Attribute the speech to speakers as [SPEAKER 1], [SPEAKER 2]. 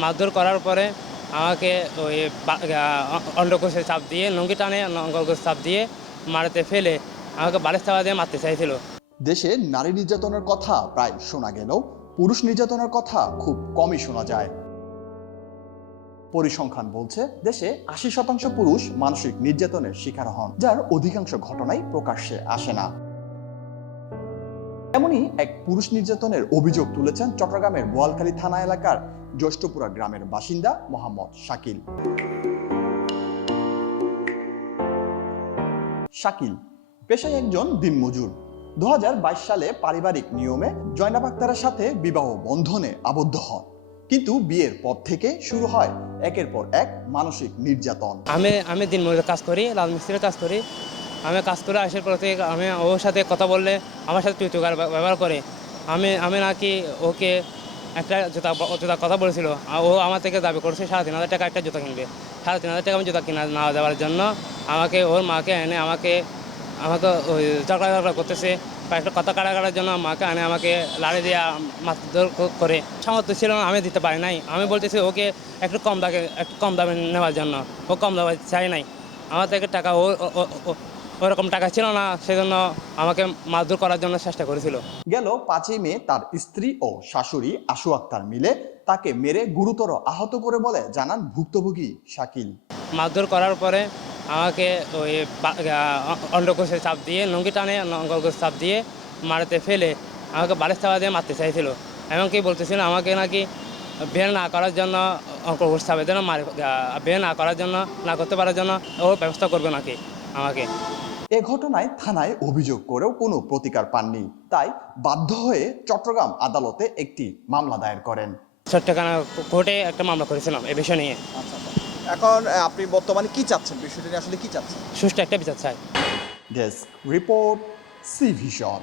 [SPEAKER 1] মারধর করার পরে আমাকে ওই অন্ডকোষে চাপ দিয়ে, লুঙ্গি টানে অঙ্গলকোষ চাপ দিয়ে মারাতে ফেলে আমাকে বালিশ চাপা দিয়ে মারতে চাইছিল।
[SPEAKER 2] দেশে নারী নির্যাতনের কথা প্রায় শোনা গেলেও পুরুষ নির্যাতনের কথা খুব কমই শোনা যায়। পরিসংখ্যান বলছে, দেশে আশি শতাংশ পুরুষ মানসিক নির্যাতনের শিকার হন, যার অধিকাংশ ঘটনাই প্রকাশ্যে আসে না। এমনই এক পুরুষ নির্যাতনের অভিযোগ তুলেছেন চট্টগ্রামের বোয়ালখালী থানা এলাকার জ্যৈষ্ঠপুরা গ্রামের বাসিন্দা মোহাম্মদ শাকিল। শাকিল, পেশায় একজন দিনমজুর। দু হাজার বাইশ সালে পারিবারিক নিয়মে জয়নাব আক্তারের সাথে বিবাহ বন্ধনে আবদ্ধ হন। কিন্তু বিয়ের পর থেকে শুরু হয় একের পর এক মানসিক নির্যাতন।
[SPEAKER 1] আমি আমি দিন মজুর কাজ করি রাজমিস্ত্রির কাজ করি। আমি কাজ করে আসার পর থেকে আমি ওর সাথে কথা বললে আমার সাথে তুই ব্যবহার করে। আমি আমি নাকি ওকে একটা জুতা জুতা কথা বলেছিল, আর ও আমার থেকে দাবি করছে সাড়ে তিন হাজার টাকা একটা জুতা কিনবে। সাড়ে তিন হাজার টাকা আমি জুতা কিনা, না দেওয়ার জন্য আমাকে ওর মাকে এনে আমাকে আমাকে ওই ঝগড়া ঝগড়া করতেছে। কয়েকটা কথা কাটা কাটার জন্য মাকে আনে আমাকে লাড়ি মারধর ক- করে। সামর্থ্য ছিল না, আমি দিতে পারি নাই। আমি বলতেছি ওকে একটু কম দামে, একটু কম দামে নেওয়ার জন্য। ও কম দামে চাই নাই। আমার থেকে টাকা ও- ওরকম টাকা ছিল না সেজন্য আমাকে মারধর করার জন্য চেষ্টা করেছিল।
[SPEAKER 2] গেল পাঁচই মে তার স্ত্রী ও শাশুড়ি আশু আক্তার মিলে তাকে মেরে গুরুতর আহত করে বলে জানান ভুক্তভোগী শাকিল।
[SPEAKER 1] মারধর করার পরে আমাকে ওই অন্ডকোষে চাপ দিয়ে লুঙ্গি টানে অঙ্গলকোষ চাপ দিয়ে মারাতে ফেলে আমাকে বালিশ চাপা দিয়ে মারতে চাইছিল। এমনকি বলতেছিল আমাকে নাকি বিয়ে না করার জন্য অঙ্কোষ চাপের জন্য মারি বিয়ে না করার জন্য না করতে পারার জন্য ও ব্যবস্থা করবে নাকি আমাকে।
[SPEAKER 2] এ ঘটনায় থানায় অভিযোগ করেও কোনো প্রতিকার পাননি। তাই বাধ্য হয়ে চট্টগ্রাম আদালতে একটি মামলা দায়ের করেন।
[SPEAKER 1] চট্টগ্রাম কোর্টে একটা মামলা করেছিলাম এ বিষয় নিয়ে।
[SPEAKER 3] আচ্ছা আচ্ছা। এখন আপনি বর্তমানে কি চাচ্ছেন? বিষয়টা নিয়ে আসলে কি চাচ্ছেন?
[SPEAKER 1] সুষ্ঠু একটা বিচার চাই।
[SPEAKER 2] Desk report C vision.